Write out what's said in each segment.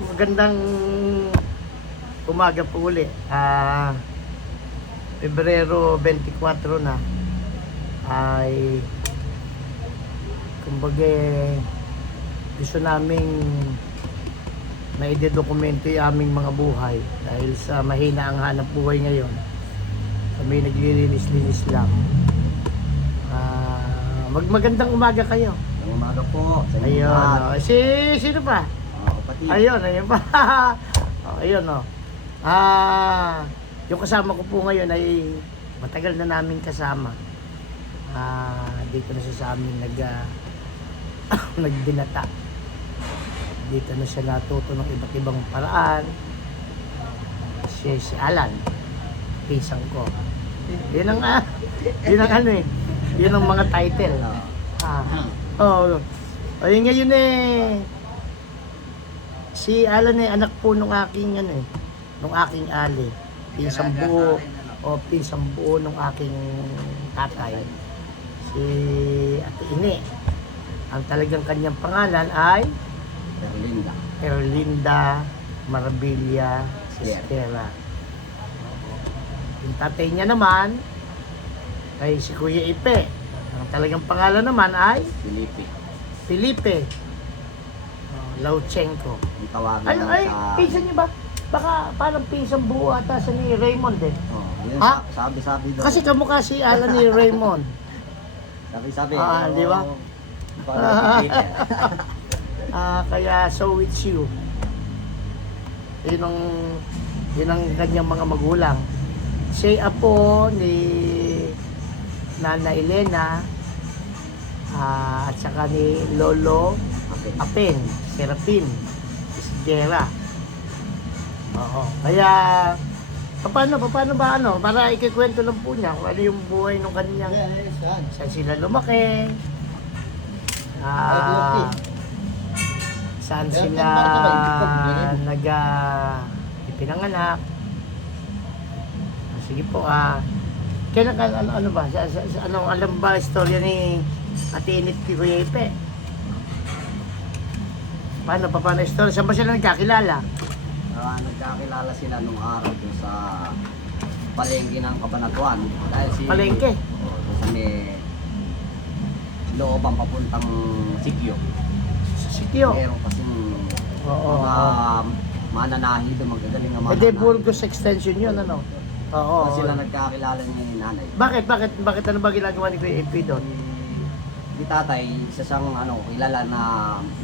Magandang umaga po uli. Pebrero 24 na ay kumbaga gusto naming maidedokumento yung aming mga buhay dahil sa mahina ang hanap buhay ngayon. Kami naglilinis-linis lang. Magandang umaga kayo. Magandang umaga po sa inyo Ayun, lahat. sino pa? Kapatid. Ayun pa. Ayun yung kasama ko po ngayon ay matagal na namin kasama. Dito na siya sa amin nagbinata. Dito na siya natuto ng iba't ibang paraan. Si Alan, pisang ko. Yun ang yun ang mga title. Ayun ngayon si Alan anak po nung aking nung aking ali. Pinsang buo nung aking tatay. Si Ate Ine. Ang talagang kanyang pangalan ay Erlinda Marabilia Sistera. Yung tatay niya naman ay si Kuya Ipe. Ang talagang pangalan naman ay Felipe Lauchenko. Ang tawagan Ano naman ay, pinsan niyo ba? Baka parang pinsang buo ata sa ni Raymond yun, Ha? sabi daw. Kasi kamukha si Alan ni Raymond. Sabi. Di ba? Kaya so it's you. Yun ang kanyang mga magulang. Siya apo ni Nana Elena at saka ni Lolo Apen, Serapin, Isgera. Oo. Kaya paano ba para ikikwento lang po niya kung ano yung buhay ng kanyang saan sila lumaki. Saan sila ipinanganak. Sige po, kailan ano ba? Anong alam ba istorya ni Ate Init kay Kuya Ipe? Paano istorya? Saan ba sila nagkakilala? Nagkakilala sila nung araw doon sa palengke ng Cabanatuan. Dahil Palengke? Sa may looban papuntang Sikyo. Sikyo? Meron kasing mga mananahi doon, magagaling na mananahi. Hindi, Burgos Extension yun, ano? Oo. Sila nagkakilala ni nanay. Bakit ano ba ginagawa ni Kuya Ipe doon? Di tatay, isa siyang kilala na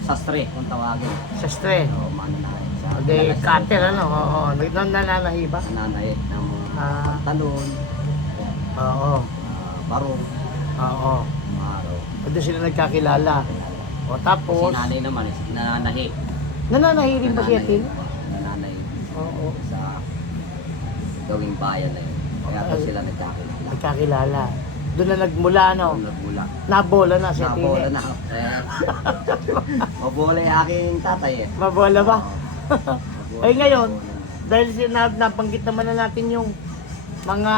sastre kung tawagin. Sastre? Mananahi. Okay, cutter, Oo. Nananahi ba? Nanay ng talon, Oo. barong, Oo. maro. Doon sila nagkakilala. O tapos, Si nanay naman, nananahi. nananahi rin ba siya, Tin? Nanay. Oo. Sa gawing bayan na yun. Kaya doon sila nagkakilala. Nagkakilala. Doon na nagmula, Doon nagmula. Nabola na siya, Tin. Nabola na. Mabola yung aking tatay eh. Mabola ba? Mabola. Ay ngayon, dahil nabanggit naman na natin yung mga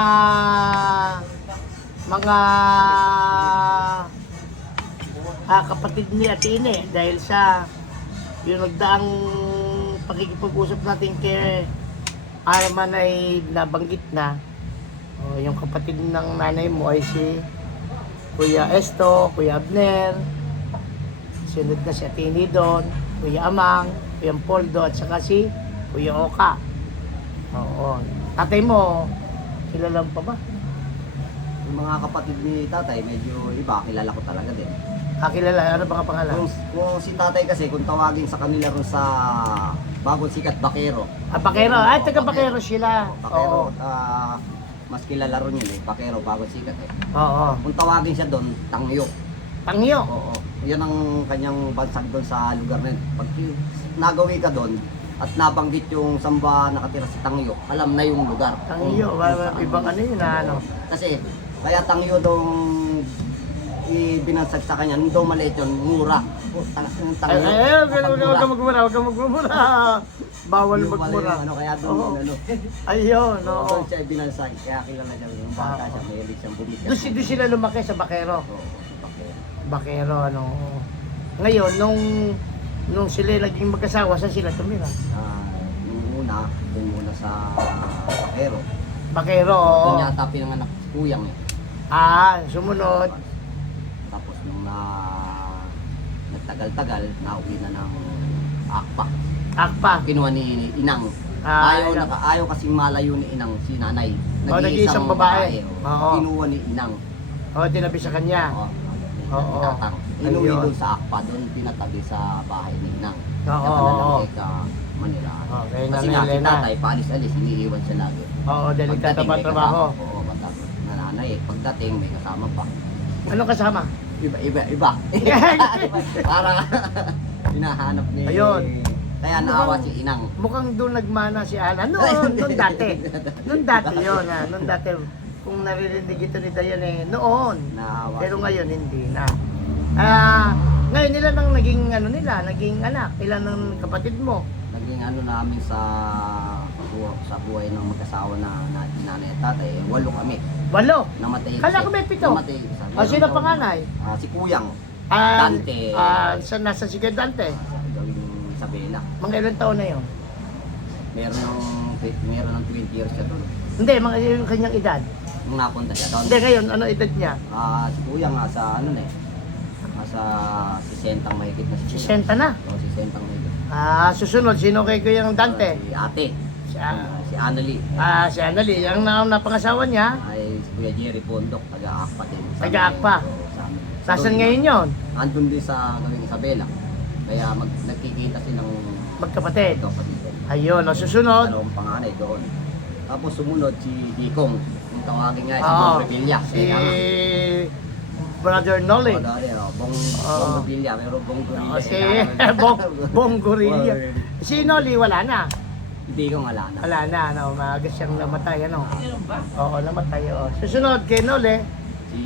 kapatid ni Ate Ine dahil sa yung nagdaang pakikipag-usap natin kay Arman ay nabanggit na yung kapatid ng nanay mo ay si Kuya Esto, Kuya Abner, sunod na si Ate Ine doon, Kuya Amang, Kuya Poldo at saka si Kuya Oka. Oo. Tatay mo, kilala mo pa ba? Yung mga kapatid ni tatay, medyo iba, kilala ko talaga din. Kilala, ano ba ang pangalan? Kung si tatay kasi, kung tawagin sa kanila ron sa bagong sikat Bakero. Bakero. Ay, taga Bakero sila. Bakero, Oo. mas kilala ron yun Bakero, bagong sikat Oo. Kung tawagin siya doon, Tangyo. Tangyo. Oo. Yan ang kanyang bansag doon sa lugar na yun. Pag nagawi ka doon, at nabanggit yung samba nakatira si Tangyo, alam na yung lugar. Tangyo. Ibang ano yun ano? Kasi, kaya Tangyo daw ibinansag sa kanya, hindi daw maliit yun, mura. Ay, huwag ka magmura. Bawal Yung pala magmura. yung kaya doon, Ayun, oo. doon siya binansag, kaya kilala niya yung bata siya, mahilig siyang bumika. Doon sila lumaki sa Bakero. Oo, Bakero. Bakero, ano. Ngayon, nung nung sila naging mag-asawa, saan sila tumira? Nung una, doon muna sa Bakero. Bakero, oo. Doon yata pinanganak si Kuyang eh. Sumunod. Tapos nung nagtagal-tagal, nauwi na ng Akpa. Akpa. Kinuha ni Inang. Inang. Ayaw kasing malayo ni Inang si nanay. nag-iisang babae. Oo. Kinuha ni Inang. Tinabi sa kanya. Oo. Tatang. Inuwi Ayun. doon sa Akpa, doon pinatabi sa bahay ni Inang. Oo. Sa Manila. Okay, Kasi Nanay nga si Elena. tatay, paalis-alis, iniiwan siya lagi. Oo, dahil Pagdating, nagtataba may trabaho. kasama. Oo, matapos na nanay. Pagdating, may kasama pa. Ano kasama? Iba. Para hinahanap ni... Ayun. Kaya naawa si Inang. Mukhang doon nagmana si Alan. Noon dati. Noon dati yun. Noon dati. Kung naririnig ito ni Dayan noon. Naawa Pero si- ngayon hindi na. Ngayon nila nang naging anak. Ilan ng kapatid mo? Naging namin sa buhay ng mag-asawa na nanay at tatay. 8 kami. 8. Namatay. Kala ko may 7. Namatay. Sino panganay? Si Kuyang. Dante. Dante. Nasa si Dante. Gawing Isabela. Mga ilang taon na yun? Meron ng 20 years siya doon. Hindi, mga yung kanyang edad. Nung napunta siya doon. Hindi, ngayon, ano edad niya? Si Kuya nga sa nasa 60 mahigit na si Kuya. 60 na. Oo, 60 mahigit. Susunod, sino kay Kuyang Dante? Si ate. Si Annalie. Si Annalyn, ang napangasawa niya, Ay si Kuya Jerry Pondok, taga-Akpa din. Taga-Akpa. Sa amin. sasan Doon, ngayon yon? Andun din sa gawing Isabela. Kaya nagkikita silang Magkapatid. kapatid. Ayun, susunod. Dalawang panganay doon. Tapos sumunod si Dikong. Yung tawagin nga si Oo. Bong Revilla. Si Brother Noli. Bong Revilla. Meron Bong Gorilla. Si Bong Gorilla. Si Noli, wala na. Hindi ko wala na. Wala na, maaga siyang namatay, Oo, namatay, Susunod kay Noli, Si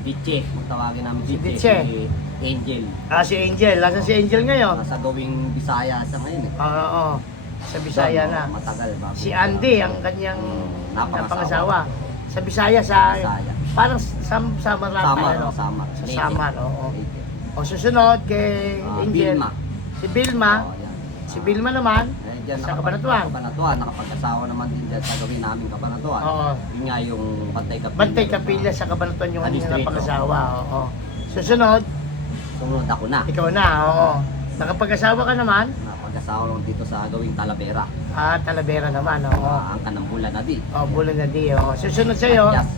Diche. Kung tawagin namin Si Diche. Diche. Si Angel. si Angel. Nasaan si Angel ngayon? Nasa gawing Bisaya sa ngayon eh. Oo, sa Bisaya na. Matagal bago. Si Andy, ang kanyang Napangasawa. napangasawa. Sa Bisaya, sa Bisaya. parang Samar Rata, Samar. Samar. Sa Leyte. Samar, oo. Leyte. Susunod kay Angel. Bilma. Si Bilma. Oo, yan. Si Bilma naman, Dyan, sa Cabanatuan. Cabanatuan, nakapag-asawa naman din dyan sa gawin namin Cabanatuan. Oo. Yun nga yung Bantay Kapilya. Bantay Kapilya sa Cabanatuan yung Sa kanyang distrito. napangasawa. Oo. Susunod, Sumunod ako na. ikaw na, oo. Nakapag-asawa ka naman, Napag-asawa lang dito sa gawing Talavera. Talavera naman, oo. Ang kanambulan na di. Bulan na di, oo. Susunod sa'yo, Yes.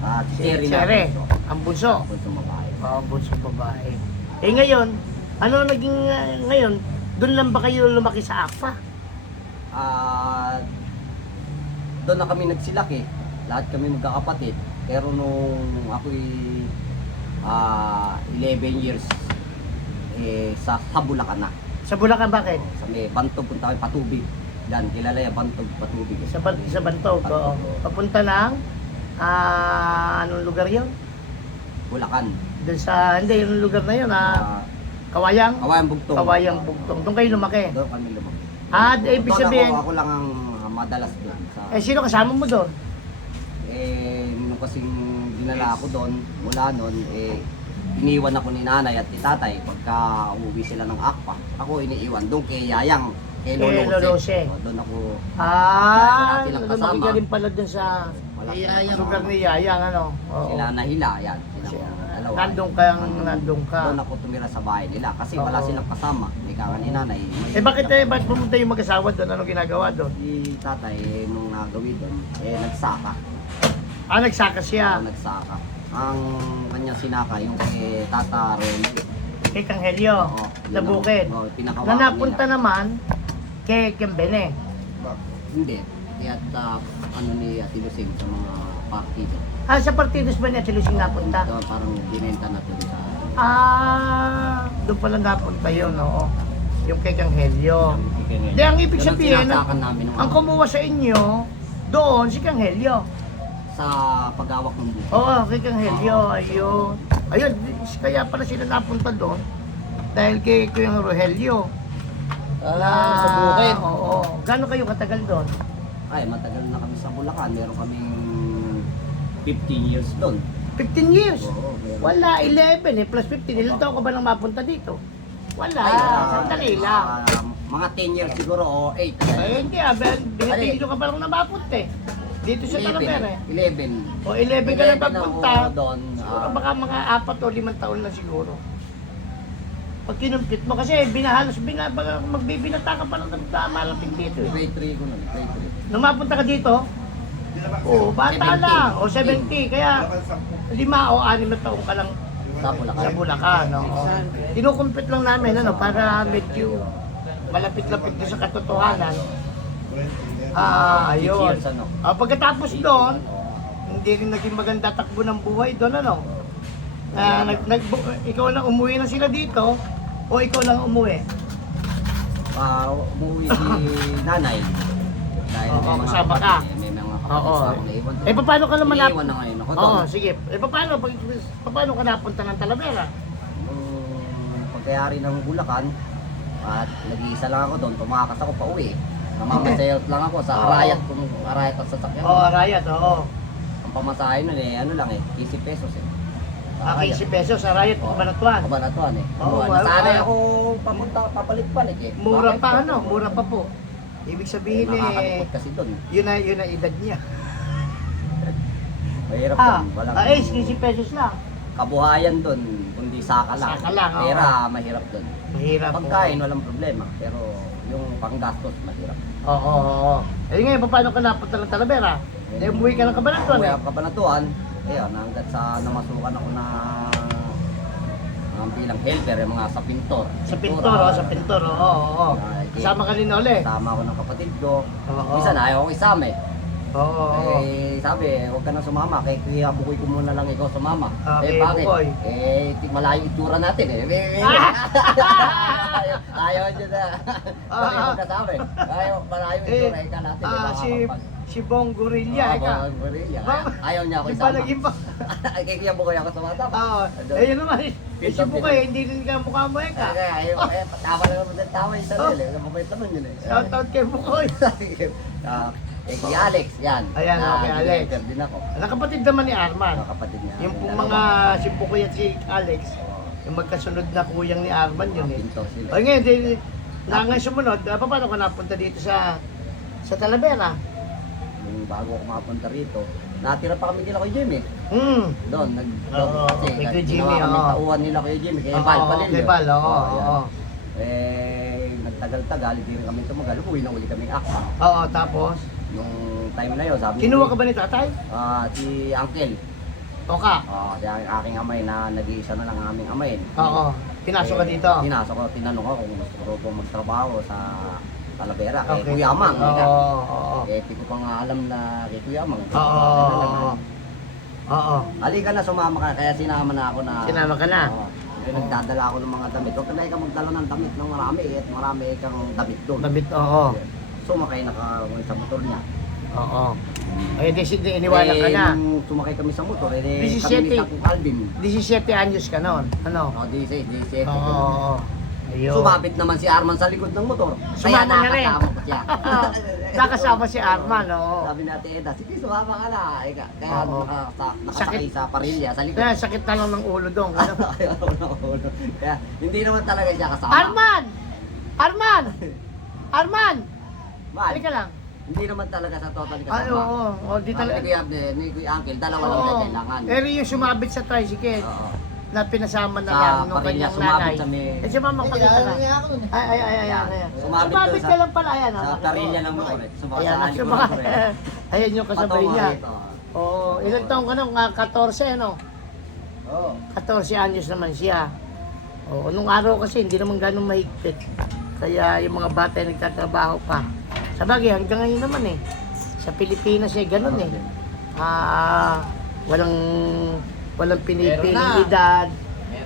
At si Cherry Chere, na. ang bunso. Bunso babae. Bunso babae. Ngayon, ano naging ngayon? Doon lang ba kayo lumaki sa Akpa? Doon na kami nagsilaki. Lahat kami magkakapatid. Pero nung ako'y 11 years, sa Bulacan na. Sa Bulacan, bakit? Sa may Bantog, punta kami Patubig. Yan, kilala yan, Bantog, Patubig. Sa Bantog, oo. Papunta ng, anong lugar yun? Bulacan. Doon sa, hindi, yung lugar na yun, Kawayang? Kawayang Bugtong. Kawayang Bugtong. Doon kayo lumaki. Doon kami lumaki. Ibig Doon sabihin, ako lang ang madalas doon. sino kasama mo doon? Nung kasing dinala ako doon, mula noon, iniwan ako ni nanay at ni tatay pagka uuwi sila ng Akpa. Ako iniiwan doon kay Yayang, kay Kay Lolo Lolose. Jose. Doon ako, wala silang Lumaki kasama. ka rin pala doon sa wala lugar ni Yayang, Oo. sila nahila, yan. Sila dalawa. Nandun ka. Doon ako tumira sa bahay nila kasi wala Oo. silang kasama. May kaka ni nanay. Bakit pumunta yung mag-asawa doon? Anong ginagawa doon? Si tatay, nung nagawi doon, nagsaka. Nagsaka siya. Nagsaka. Ang kanya sinaka, yung kay Tata Rene. Kay Kanghelyo. Oo, Sa yun ang- bukid. oo, pinakawakan Na napunta nila. naman kay Kembene. Hindi. Kaya ni Ate Lucing sa mga partido. Sa partidos ba niya Tilusing napunta? Ito, parang binenta na doon sa... Doon pala napunta yun, oo. Yung kay Kanghelyo. Hindi, Di, ang ibig sabihin, namin nung ang kumuha sa inyo, doon si Kanghelyo. sa paghawak ng buko. Oo, kay Kanghelyo, ayun. Ayun, kaya pala sila napunta doon. Dahil kay Kuya Rogelio. Sa bukid. Oo. Gano'n kayo katagal doon? Ay, matagal na kami sa Bulacan. Meron kaming 15 years doon. 15 years. Oo, meron. Wala, 11 plus 15. Ilan taon ka ba nang mapunta dito? Wala, Ay, sandali lang. Mga 10 years siguro o 8. Ay, hindi binibigyo ka pa lang nabapunta eh. Dito sa Talavera eh. 11. O 11 ka lang 11 pagpunta. ako doon. Siguro baka mga 4 o 5 taon lang siguro. Pag kinumpit mo kasi baka magbibinata ka pa lang ng malapit dito eh. Grade 3 ko nun, grade 3. Nung mapunta ka dito, bata 17. lang. O 70, kaya 5 o 6 na taon ka lang Sa Bulacan. sa Bulacan. No? Kinukumpit lang namin para medyo malapit-lapit din sa katotohanan. Ayun. Years, ano? Pagkatapos doon, hindi rin naging maganda takbo ng buhay doon, ano? Ikaw lang umuwi na sila dito, o ikaw lang umuwi? Umuwi si nanay. Dahil Oo, may mga kasama ka. kapatid, may mga kapatid Oo. sa ako na iwan doon. Paano ka naman Iniiwan na ngayon ako doon. Oo, sige. Paano ka napunta ng Talavera? Nung pagkayari ng Bulacan, at nag-iisa lang ako doon, tumakas ako pa uwi. Namamasayot lang ako sa Oo. Arayat at sasakyan. Oo, Arayat, oo. Ang pamasahe nun ano lang 15 pesos eh. 15 pesos, Arayat, Kabanatuan. Kabanatuan eh. Oo, Nasanay ah, ako papalit-palit eh. Mura Bakit? pa, mura pa po. Ibig sabihin Nakakalungkot kasi doon. yun na edad niya. Mahirap doon. Walang 15 pesos lang. kabuhayan doon, kundi saka lang. Saka lang, oo. Pera, mahirap doon. Mahirap. Pagkain, walang problema. Pero yung panggastos, mahirap. Oo. Eh ngayon, paano ka napunta ng Talavera? Eh, umuwi ka ng Kabanatuan Umuwi eh. ako Kabanatuan, ayun, hanggat sa namasukan ako na bilang helper, yung mga sa pintor. Sa pintor, oo. Kasama ka rin ulit. Kasama ako ng kapatid ko. Oo. Minsan ayaw ko isama eh. Oo. Sabi, huwag ka na sumama, kay Kuya Bukoy ko muna lang ikaw sumama. Kay Bakit? Bukoy. Malayo yung itsura natin eh. Ayaw niya na. Sabi ko kasabi. Ayaw, malayo yung itsura ika natin. Si Bong Gorilla, eka. Ayaw niya ako Yung isama. palaging pa. Kay Kuya Bukoy ako sumatama. Yun naman. Si Bukay, hindi rin ka mukha mo eka. Ayaw, tama lang naman ng tama yung sarili. Mabait naman yun eh. Shout out kay Bukoy. Kay Alex, yan. Ayan, kay Alex. Director din ako. Nakapatid naman ni Arman. Mga kapatid niya. Yung pong mga si Bukoy at si Alex, yung magkasunod na kuyang ni Arman yun eh. Pintor sila. O ngayon, ngayon sumunod, paano ka napunta dito sa Talavera? Nung bago ako mapunta rito, natira pa kami nila kay Jimmy. Doon, Oo, kay Jimmy, ginawa kami oo. tauhan nila kay Jimmy, kay Oo, Val Palilio. kay Val, oo, yan. oo. Nagtagal-tagal, hindi rin kami tumagal, uwi na uli kami akpa. Oo, tapos, Nung time na yun, sabi kinuha ka ba ni tatay? Si Uncle, O ka? si aking amay na nag-iisa na lang ang aming amay. Oo. Pinasok ka dito? Pinasok ko, tinanong ko kung gusto ko po magtrabaho sa Talavera, kay Okay. Kuya Amang. Oo. Hindi ko pa nga alam na kay Kuya Amang. Oo. Halika na, sumama ka, kaya sinama na ako na... Sinama ka na? Oo. Kaya nagdadala ako ng mga damit. Huwag ka na ikaw magdala ng damit ng marami at marami kang damit doon. Damit, oo. Sumakay na sa motor niya. Oo. Ay, iniwanan ka na. Nung sumakay kami sa motor, 17. kami ni Taco Calvin. 17 anyos ka noon. Ano? 17. Oo. Ayun. Sumabit naman si Arman sa likod ng motor. Sumama na rin. nakasama ko siya. Nakasama si Arman, oo. Sabi natin, Eda, sige, sumama ka na. Kaya Oo. nakasakay sa parilya sa likod. Kaya sakit na lang ng ulo doon. Ano? Kaya hindi naman talaga siya kasama. Arman! Arman! Arman! Man, Halika lang. hindi naman talaga sa total kasama. Ay, oo. Di talaga. Ni Kuya Uncle, dalawa lang tayo kailangan. Pero yung sumabit sa tricycle, Oo. na pinasama na Sa lang nung parilya, kanyang sumabit nanay. sa may- Eh, si Mama Palita na. Ay. Sumabit Sumabit doon ka lang pala, ayan. Sa parilya ng motor. Ayan, Sa likod ng sumabit. motor. Ayan yung kasabay niya. Oo, ilang taong ka nung 14, no? Oo. 14 anyos naman siya. Oo, nung araw kasi hindi naman ganun mahigpit. Kaya yung mga bata ay nagtatrabaho pa. Sa bagay, hanggang ngayon naman eh. Sa Pilipinas eh, ganun eh. Walang pinipiling edad.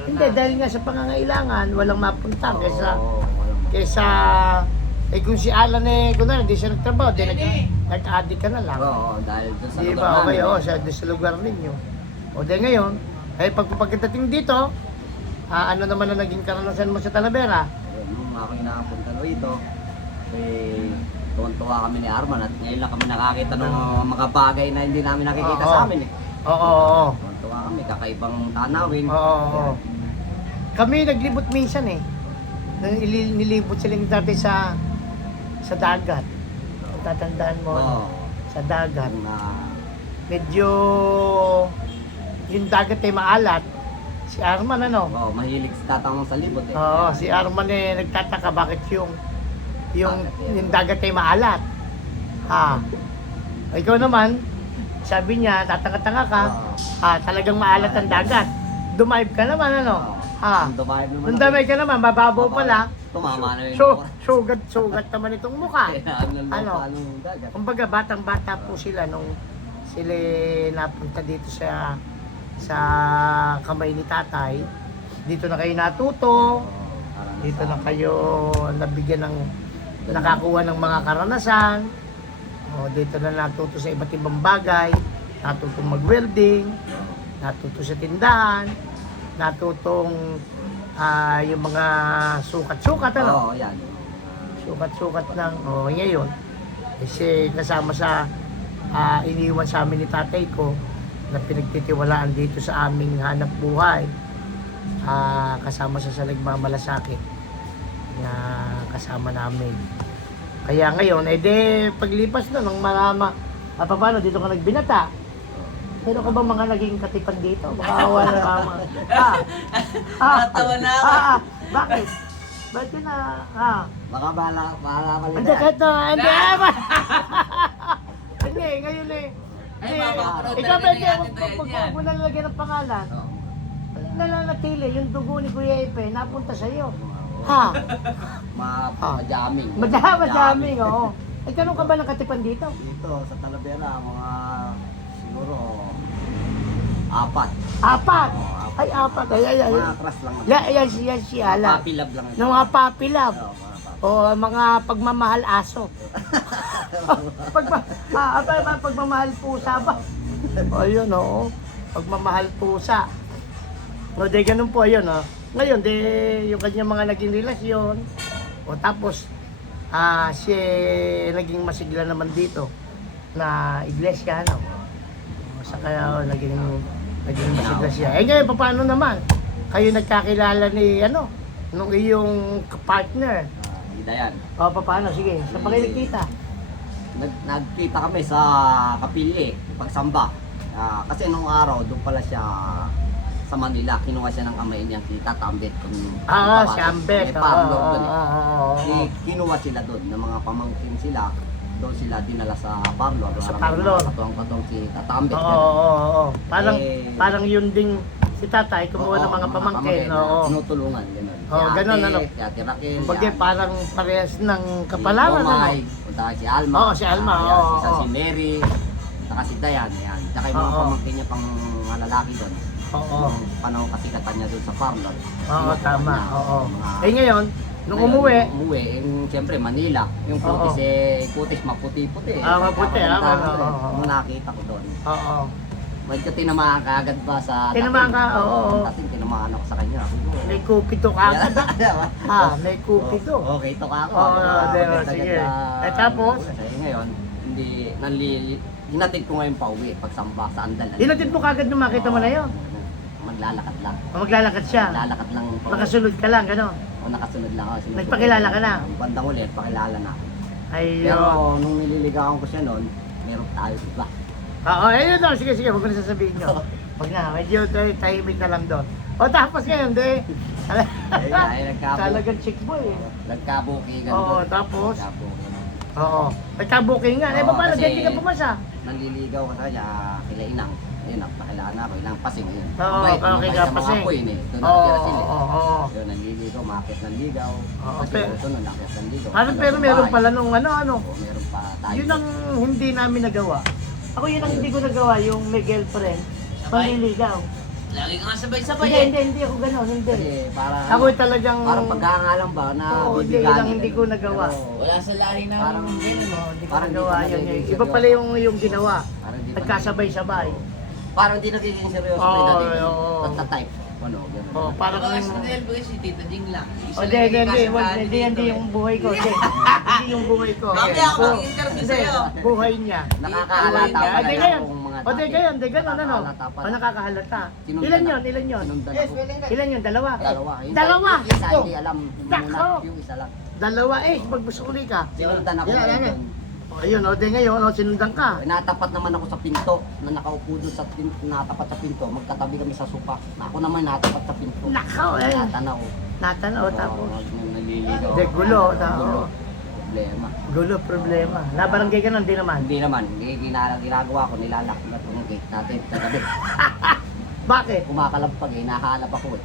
Hindi, dahil nga sa pangangailangan, walang mapunta. Kaysa, kung si Alan eh, kung na, hindi siya nagtrabaho, nag-addict ka na lang. Oo, dahil doon sa Di lugar ba? Okay, namin. sa lugar ninyo. O dahil ngayon, pagdating dito, ano naman na naging karanasan mo sa Talavera? Nung ako yung nakapunta rito, tuwan-tuwa kami ni Arman at ngayon lang kami nakakita ng mga bagay na hindi namin nakikita Oo. sa amin eh. Oo. Tuwan-tuwa kami, kakaibang tanawin. Oo. Kami naglibot minsan eh. nilibot sila ni dati sa dagat. Tatandaan mo, no? Oo. Sa dagat. Yung, Medyo yung dagat ay maalat. Si Arman ano? mahilig sa tatanong sa libot eh. Oo, si Arman nagtataka bakit yung dagat ay maalat. Ikaw naman, sabi niya, tatanga-tanga ka, talagang maalat ang dagat. Dumive ka naman ano? Nung damay ka naman, mababaw pala. Tumama na yun. Sugat naman itong mukha. Ano? Ano? Kumbaga, batang-bata po sila nung sila napunta dito sa kamay ni tatay. Dito na kayo natuto. Dito na kayo nabigyan ng nakakuha ng mga karanasan. Dito na natuto sa iba't ibang bagay. Natutong mag-welding. Natuto sa tindahan. Natutong yung mga sukat-sukat ano? Oo, yan. Sukat-sukat ng ngayon. Kasi kasama sa iniwan sa amin ni tatay ko na pinagtitiwalaan dito sa aming hanap buhay. Kasama siya sa nagmamalasakit na kasama namin. Kaya ngayon, paglipas na ng marama, paano dito ka nagbinata? Pero ka ba mga naging katipan dito? Baka wala naman. Natawa na ako. Bakit? Bakit yun Baka bahala ka Hindi, kahit na, hindi. Hindi, ngayon Ay, mapapanood ikaw na ba, rin natin tayo huwag yan. mo nalalagyan ng pangalan. Nananatili, yung dugo ni Kuya Epe, napunta sa'yo. Majaming. Madaming, oo. Ay, ganun ka ba ng katipan dito? Dito sa Talavera, mga siguro 4. Apat. Oo, Ay, apat. Ay. Mga crush lang. Yan si Ala. Papilab lang. Ng mga papilab. Oo, mga papi. O mga pagmamahal aso. Pagmamahal pusa ba? O yun, oo. Pagmamahal pusa. O di ganun po, ayun, o. Ngayon, di yung kanyang mga naging relasyon. O tapos, siya naging masigla naman dito na iglesia, ano. O, saka naging masigla siya. Eh ngayon, paano naman? Kayo nagkakilala ni, nung iyong partner. Dayan. O, paano? Sige, sa pagkikita. Nagkita kami sa Kapili, pagsamba. Kasi nung araw, doon pala siya sa Manila. Kinuha siya ng amay niya, si Tata Ambet. Si Ambet. May parlor doon eh. Kinuha sila doon, ng mga pamangkin sila. Doon sila dinala sa parlor. Sa parlor. Katuwang-katuwang si Tata Ambet. Oo. Eh, Parang yun ding si tatay kumuha ng mga pamangkin. Oo. Tinutulungan, gano'n. Oo, ganun, ano. Si Ate Raquel. Kumbaga parang parehas ng kapalaran. Si punta si Alma. Oo, si Alma, Ayan, oo, isa oo. si Mary. Saka si Dayan. Yan. Saka yung mga Oo. pamangkin niya pang mga lalaki doon. Oo. Yung panahon kasikatan niya doon sa parlor. Oo, tama. Niya, Oo. mga- Eh ngayon, nung umuwi, siyempre Manila. Yung putis putis maputi-puti. Maputi, Kapag oo. Nung nakita ko doon. oo. Medyo tinamaan ka agad ba sa Tinamaan ka, dating? oo. Dating tinamaan ako sa kanya. May kupido ka agad. May kupido. Okay, ito ka ako. Oo, Agad-agad sige. na- Eh, tapos? Ngayon, hinatid ko ngayon pa uwi pagsamba sa Andalan. Hinatid mo kagad nung makita mo na yun. Maglalakad lang. Maglalakad siya. Maglalakad lang. Nakasunod ka lang, gano'n. O nakasunod lang ako. Sinusunod Nagpakilala ka na? Bandang ulit, pakilala na. Ayun. Pero nung nililigawan ko siya noon, meron tayo iba. Oo, ayun na. Sige, huwag ko na sasabihin nyo. Huwag na, medyo tahimik na lang doon. O tapos ngayon, Ay, talagang chick boy eh. Nagkabukingan Oo, doon. tapos? Nagkabukingan. Oo. Nagka-booking nga. Eh, Oo, paano? kasi- Ganti ka pumasa. Nanliligaw ka sa kanya, kila Inang. Ayun, napakilala ako, Inang Pasing. Ayun. Oo, Mabait, okay mabait ka, sa mga Pasing. apo yun eh. Doon Oo, nakatira sila eh. oo. Yun, nanliligaw, makakit ng ligaw. Oo, Kasi pero- uso nun, nakakit ng ligaw. Parang pero meron pala nung ano. Oo, meron pa tayo. Yun ang hindi namin nagawa. Ako yun ang hindi ko nagawa, yung may girlfriend. Panliligaw. Lagi ka nga sabay-sabay Hindi ako gano'n, hindi. Kasi parang, Ako talagang... parang pagkakangalan ba na Oo, hindi, bibiganin, yun ang hindi ko ano. nagawa. Pero, Wala sa lahi na Parang- ganyan. Oo, hindi ko Parang nagawa hindi ka yun. nagiging Iba pala yung ginawa. parang di pa Nagkasabay-sabay. Parang di nagiging seryoso Oo, kayo dati. oo. Basta type. Ano, gano'n. Oh, parang... Parang kasi Nel, si Tita Jing lang. Isa O, lang hindi, kasamahan hindi dito yung eh. buhay ko. Hindi yung buhay ko. Mamaya ako Bu- mag-interview hindi, sa'yo. buhay niya. Nakakahalata Hindi, pala ngayon. yung mga O, di ganyan, ano? Nakakahalata pa. O, nakakahalata. Sinundan Ilan na- yun, ilan yun? Sinundan ako. Ilan yun, dalawa? Dalawa. Dalawa! Yung isa hindi alam. Hindi Nako! muna. Yung isa lang. Dalawa magbusuli ka. Sinundan ako. Yan, ngayon. O, ayun, o, di ngayon, o, sinundan ka. Natapat naman ako sa pinto. Na nakaupo doon sa pinto. Natapat sa pinto. Magkatabi kami sa sopa. Ako naman natapat sa pinto. Nakaw, Natanaw. Natanaw, tapos. Naliligaw. De, gulo, Gulo. Problema. Gulo, problema. Nabarangay ka nun, di naman. Hindi naman. Hindi ginagawa ko. Nilalak na itong gate natin sa gabi. Bakit? Kumakalampag eh. Nahanap ako eh.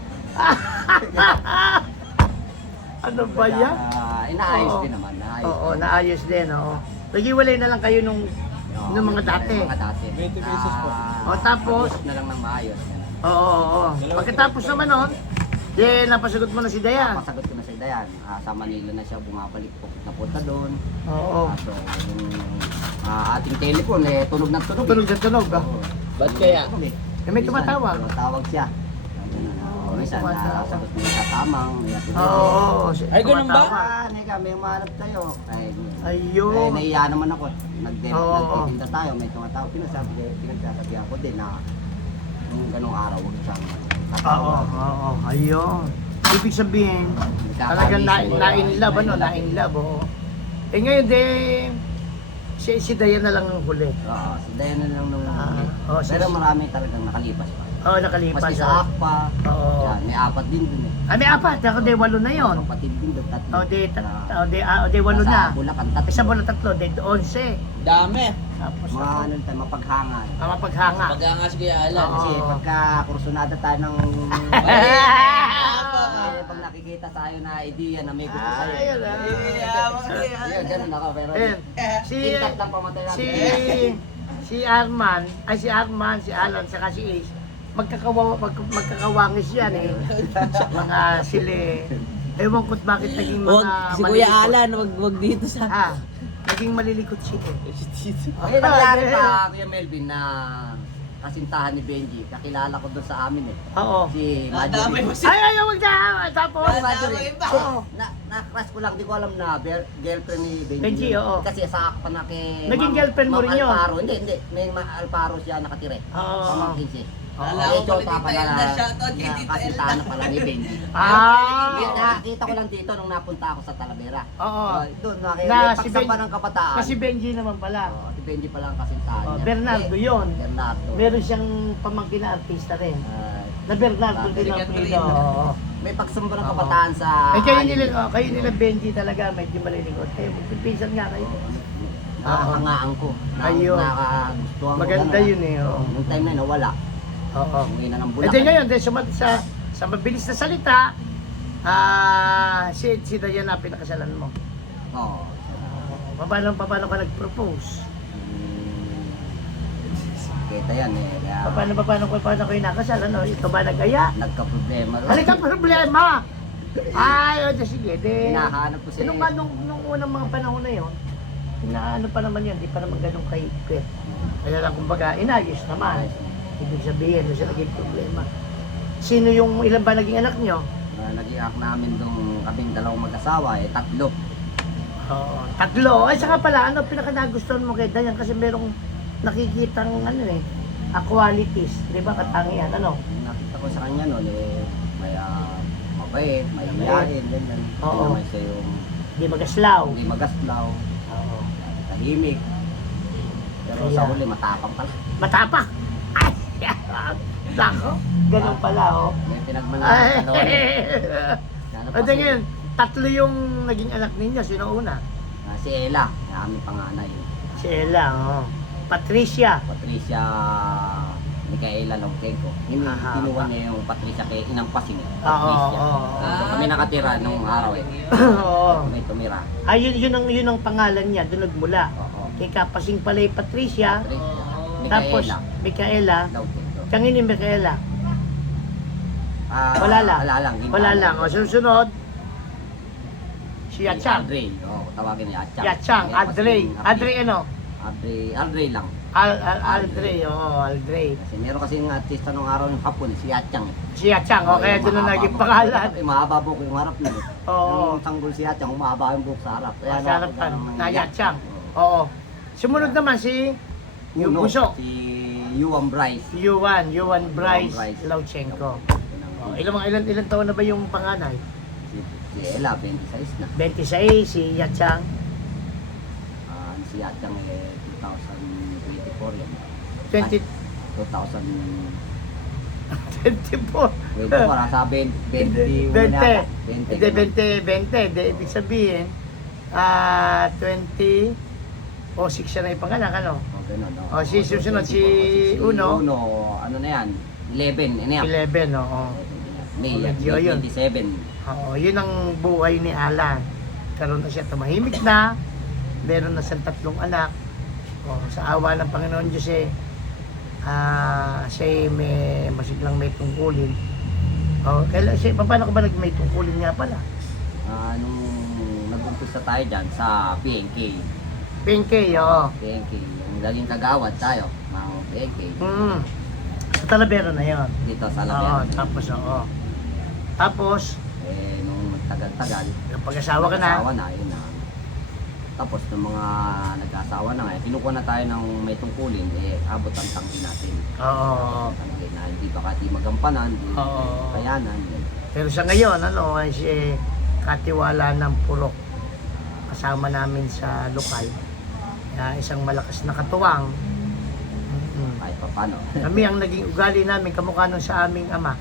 Ano ba yan? Inaayos Oo. din naman. Naayos. Oo, naayos din, oo. Nagiwalay na lang kayo nung mga dati. Mga dati. 20 pesos po. O, tapos? Usap na lang ng maayos. Oo. Pagkatapos naman nun, di napasagot mo na si Dayan. Pasagot ko na sa Dayan. Sa Manila na siya bumabalik po. Napunta doon. Oo. So, yung ating telephone eh, tunog na tunog. Tunog na tunog, ah. Oo. Ba't kaya? Tunog eh. May tumatawag. Tumatawag siya. Oo, may Minsan, tumatawag. sagot mo sa tamang. Oo. Ay, ganun ba? tumatawag. Neka, may umarap tayo. Ayun. Naiya naman ako. Oo. Nagtitinda tayo, may tumatawag. Pinagsasabi ako din na yung ganong araw, huwag siyang Oo, oo. Ayun. Ibig sabihin, talagang na-inlove, ano? Na-inlove, oo. Eh ngayon, si Dayan na lang yung huli. Oo, si Dayan na lang nung oo, pero marami talagang nakalipas pa. Oo, nakalipas. Kasi oo. sa AKPA, Oo. yan, may apat din dun eh. Ah, may apat. Ako, di 8 na yun. Kapatid din doon, tatlo. O, di 8 na. Sa Bulacan, tatlo. Isa mo na tatlo, di 11. Dami. Tapos Mga ako, ano tayo, mapaghangan. mapaghanga. Pag-angas kaya alam. Oo. Kasi pagka kursunada tayo ng... Ah! eh, pag nakikita tayo na idea na may gusto sa'yo. Ayun ah. Ayun, ganun ako, pero... Ayun. Si, Tintat lang pamatay natin. si Arman, si Alan, saka si Ace, magkakawangis yan eh. Mga sili. Ewan ko't bakit naging mga Wag, si Kuya Alan, wag dito sa... Ah, naging malilikot siya eh. Ayun, nangyari pa, Kuya Melvin, na kasintahan ni Benji. Kakilala ko doon sa amin eh. Oo. Si Nadamay mo Marjorie. si... Ay, wag na. Tapos, Si Marjorie. Nadamay ba? Oo. Na-crush ko lang, di ko alam na girlfriend ni Benji. Benji, oo. Kasi sa akpa na kay Naging girlfriend mo rin yun? Alparo. Hindi. May Alparo siya nakatire. Oo. Pamangkin siya. Alam ko, Chota Tita pala Elda, shoutout kay na Tita kasintahan Elda. na pala ni Benji. Nakita ko lang dito nung napunta ako sa Talavera. Oo. Doon, Na nakita si pagsamba Ben- ng kabataan. Kasi Benji naman pala. Si Benji pala ang kasintahan Oh, niya. Bernardo yun. Bernardo. Meron siyang pamangkin na artista rin. Na Bernardo din ang Catherine. pilo. Oo. May pagsamba ng Oo. kabataan sa... Eh kayo nila Benji talaga medyo malilikot. Kayo magpipinsan nga kayo. Nakakangaan ko. Ayun. Nakagustuhan ko. Maganda ganun. yun eh. Oo. Nung time na yun, nawala. Oo. Umuwi na ng Eh Bulacan. di ngayon, sa mabilis na salita, si Dayan na pinakasalan mo. Oo. Paano ka nag-propose? Kita yan eh. Kaya Paano kayo nakasal? Ano? Ito ba nag-aya? nagka-problema. Halika problema! Ay, o, sige, di. Hinahanap ko si... Nung unang mga panahon na yun, ano pa naman yan, di pa naman ganun kahigpit. Kaya lang, kumbaga, inayos naman. Ibig sabihin, na siya naging problema. Sino yung, ilan ba naging anak nyo? Nag-iak namin nung kaming dalawang mag-asawa eh, 3. Oo, 3. Ay, saka pala, ano pinaka nagustuhan mo kay Dayan? Kasi merong nakikitang, qualities, di ba, katangian, ano? Nakita ko sa kanya noon eh, may mabait, may mayahin, ganyan. Oo. Hindi naman siya yung Di magaslaw. hindi magaslaw, Oo. tahimik. Pero Kaya- sa huli, matapang pala. Matapak! Ay, nako, ganun pala, oh. May Ay, pinagmanahan noon. At ngayon, 3 yung naging anak ninyo. Sino una? Si Ella, yung aming panganay. Si Ella, oh. Patricia. Patricia Micaela Longkenko. Kinuha niya yung Patricia kay Inang Pasing. Oo, Patricia. oo. So, kami nakatira nung araw eh. Oo. May tumira. Ay, yun ang pangalan niya, doon nagmula. Oo. Kay Kapasing pala yung Patricia. Patricia. Tapos, Micaela Micaela. Longkenko. Kangin ni Micaela. Wala lang. Wala lang. Wala lang. O, susunod, si Yachang. Andre. Oo, tawagin niya Yachang. Yachang, Andre. Andre ano? Andre lang. Aldre, oo, Aldre. Kasi meron kasing artista nung araw yung hapon, si Yachang. Si Yachang, o, kaya doon na naging pangalan. Mahaba buhok yung harap niya. Oo. Yung sanggol si Yachang, humaba yung buhok sa harap. Sa harapan, nakapagano ng na Yachang. Oo. Oo. Sumunod naman si Yung Uno, bunso. si Yuan Bryce. Yuan Bryce Bryce. Lauchenko. Oh, ilan taon na ba yung panganay? Si Ella, 26 na. 26, si Yachang. Si Yachang 2024 yan. 20, 2024, 24. nasa 20 20. yata. Hindi, 20. Hindi, ibig sabihin, 20, o 6 siya na ipanganak, ano? O, ganun, no? O, si susunod, si Uno. Uno, ano na yan? 11, ano yan? 11, oo. May, Medyo yun. 27. Oo, yun ang buhay ni Alan. Karoon na siya tumahimik na, meron na siyang 3 anak. O, sa awa ng Panginoon Diyos siya may masiglang may tungkulin. O, paano ka ba may tungkulin nga pala? Nung nag-umpisa tayo dyan sa PNK. PNK, oo. PNK, yung naging kagawad tayo ng PNK. Sa Talavera na yun. Dito sa Oo, Lavera. Tapos, Nung nagtagal-tagal, pag-asawa ka na. nag-asawa na, yun na. Tapos ng mga nag-asawa na ngayon, kinukuha na tayo ng may tungkulin, abot ang tanggi natin. Oo. Tanggi na hindi baka di magampanan, di Oo. kayanan. Pero sa ngayon, ay si katiwala ng Purok. Kasama namin sa lokal. Isang malakas na katuwang. Kahit pa paano. Kami ang naging ugali namin, kamukha nun sa aming ama.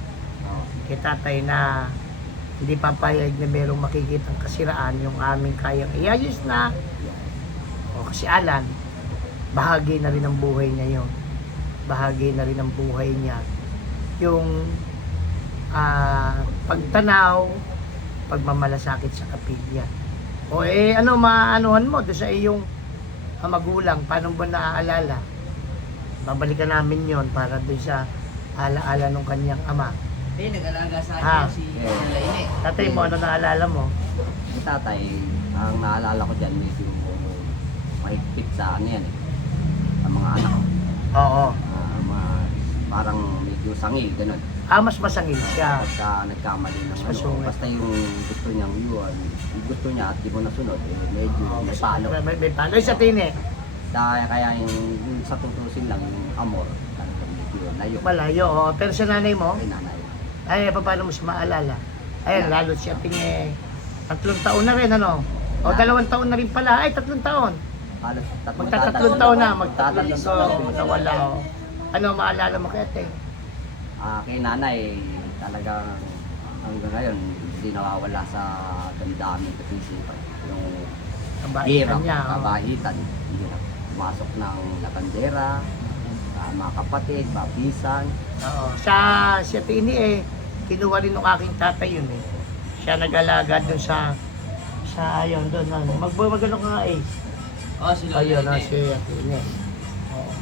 Kay tatay na hindi papayag na merong makikitang kasiraan yung aming kayang iayos na. O kasi Alan, bahagi na rin ng buhay niya yun. Bahagi na rin ng buhay niya. Yung pagtanaw, pagmamalasakit sa kapilya. O ano maanuhan mo doon sa iyong magulang, paano ba naaalala? Babalikan namin yon para doon sa alaala ng kanyang ama. Nag-alaga sa Ah. akin si Laine. Tatay mo, ano naalala mo? Yung tatay, ang naalala ko dyan, medyo mahigpit sa ano yan sa mga anak. Oo. Parang medyo sangil, ganun. Mas masangil siya. Pagka nagkamali ng ano, Masungit. basta yung gusto niyang yun, yung gusto niya at di mo nasunod, medyo may palo. May palo. Sa tine, Kaya yung sa tutusin lang, yung amor, talagang medyo layo. malayo. Oo. Pero sa nanay mo, Kay nanay. paano mo siya maalala? Ayun, lalo siya 3 taon na rin, ano? O 2 taon na rin pala. 3 taon. Halos Magtatatlong taon na. Magtatatlong taon. Nawala, o. Ano maalala mo kay ate? Kay nanay, talagang hanggang ngayon, hindi nawawala sa damdamin ko isipan. Yung Kabaitan hirap, niya. o. kabahitan. Hirap. Pumasok ng latandera, mga kapatid, papisan. Oo. Sa Tini kinuha rin ng aking tatay yun Siya nag-alaga doon sa ayun doon. Magano ka nga Sila Ayun, Laine. si Tini.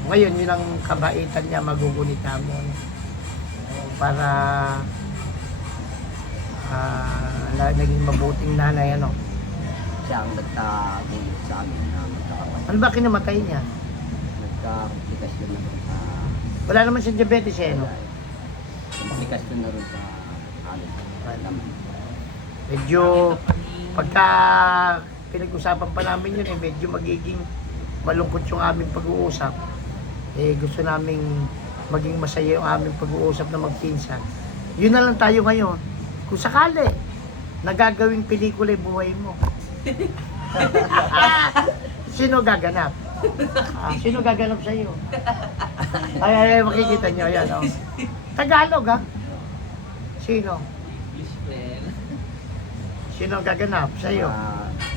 Ngayon, yun ang kabaitan niya, magugunita mo. Para naging mabuting nanay, ano. Siya ang nagtagulit sa amin na magkakapatid. Ano ba kinamatay niya? Nagka-komplikasyon na rin sa... Wala naman siyang diabetes no? Komplikasyon na rin sa alam. Medyo, pagka pinag-usapan pa namin yun, medyo magiging malungkot yung aming pag-uusap. Gusto naming maging masaya yung aming pag-uusap na magpinsan. Yun na lang tayo ngayon. Kung sakali, nagagawing pelikula yung buhay mo. Sino gaganap? Sino gaganap sa iyo? Ay, makikita nyo. Yan, oh. Tagalog, ha? Sino? English friend. Sino gaganap sa iyo?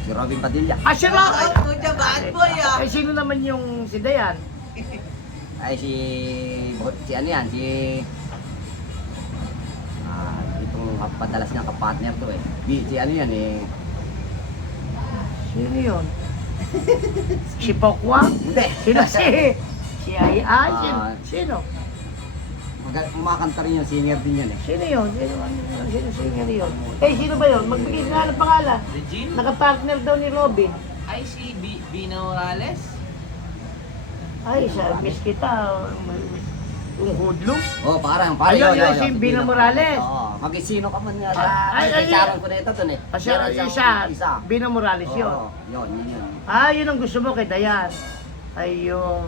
Si Robin Padilla. Sino? Kuya, bad boy ah. Sino naman yung si Dayan? Ay si ano yan, itong padalas niyang kapartner to Si ano yan Sino yun? Si Pokwa? Hindi. Sino si Ay? Sino? Kumakanta rin yung singer din yan Sino yun? Sino singer yun? Sino ba yun? Magbigay nga ng pangalan. Regine? Nakapartner daw ni Robin. Ay, si Bino Morales? Ay, miss kita. Yung hudlo. Parang Ayun, yun, si Bino Morales. Mag-isino ka man nga. Ay, Saron ko na ito dun Isa. Bino Morales yun. Yun. Yun ang gusto mo kay Dayan. Ayun.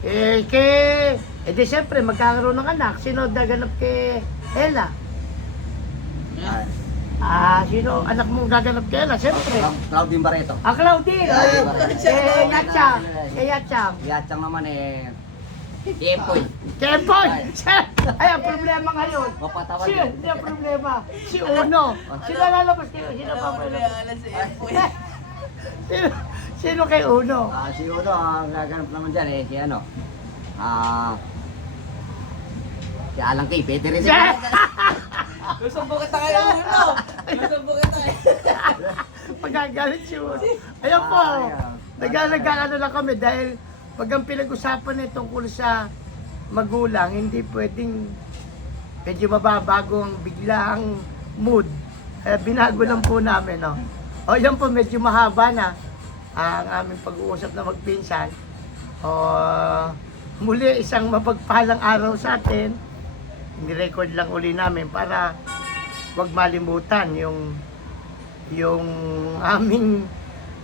Di siyempre, magkakaroon ng anak. Sino gaganap kay Ella? Sino anak mong gaganap kay Ella? Siyempre. Claudine Barreto. Claudine. Yatchang. Yatchang. Yatchang naman Kempoy. Kempoy! Ay, ang problema ngayon. Mapatawad Sino? Hindi ang problema. Si Uno. Sino lalabas kayo? Sino pa Wala wala si Empoy. Sino kay Uno? Si Uno, ang gaganap naman dyan si si Alan Kay, pwede rin siya. Susumbo kita kay Uno. Susumbo kita eh. Pagagalit si Uno. Ayan po. Nagkakano lang kami dahil pag ang pinag-usapan na tungkol sa magulang, hindi pwedeng medyo mababago ang biglaang mood. Kaya binago lang po namin, no? O yan po, medyo mahaba na ang aming pag-uusap na magpinsan. Muli, isang mapagpalang araw sa atin. Ni-record lang uli namin para wag malimutan yung aming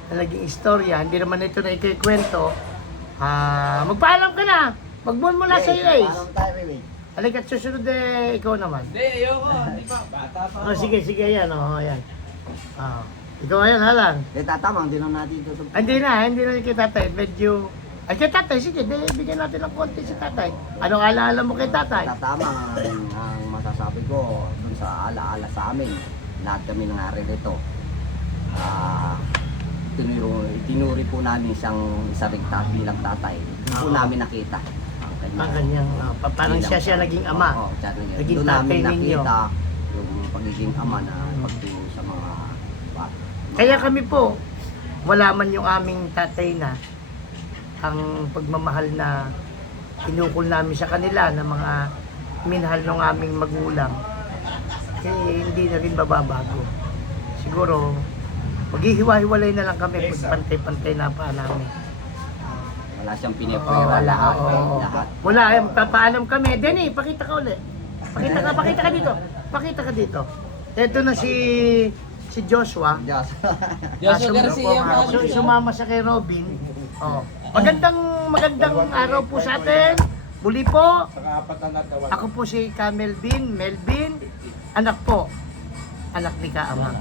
naging istorya. Hindi naman ito na ikikwento. Magpaalam ka na. Magbuon mo na sa iyo, Ace. Halika't susunod ikaw naman. Hindi, ayoko. Hindi pa. Bata pa ako. Sige, ayan. Ayan. Ikaw ayan, halang. Tatamang, hindi na natin tutugtog. Hindi na kay tatay. Medyo... Ay, kay tatay, sige, bigyan natin ng konti si tatay. Anong alaala mo kay tatay? Tatamang ang masasabi ko dun sa alaala sa amin. Lahat kami nangaririto. Itinuri po namin isa ring bilang tatay. Hindi po namin nakita Ang kanyang, parang siya naging ama. Oo, siya naging Naging doon namin tatay ninyo. nakita yung pagiging ama na pagtulong sa mga bata. Kaya kami po, wala man yung aming tatay na ang pagmamahal na inukol namin sa kanila na mga minahal ng aming magulang, hindi na rin bababago. Siguro, maghihiwa-hiwalay na lang kami pag pantay-pantay na pa namin. Wala siyang Oo, pinipwera wala. lahat. Wala, magpapaalam kami. Denny, pakita ka ulit. Pakita ka dito. Pakita ka dito. Ito na si Joshua. Diyos. Joshua Garcia, Sumama siya kay Robin. Magandang araw po sa atin. Muli po. Ako po si Melvin. Anak po. Anak ni Kaamang.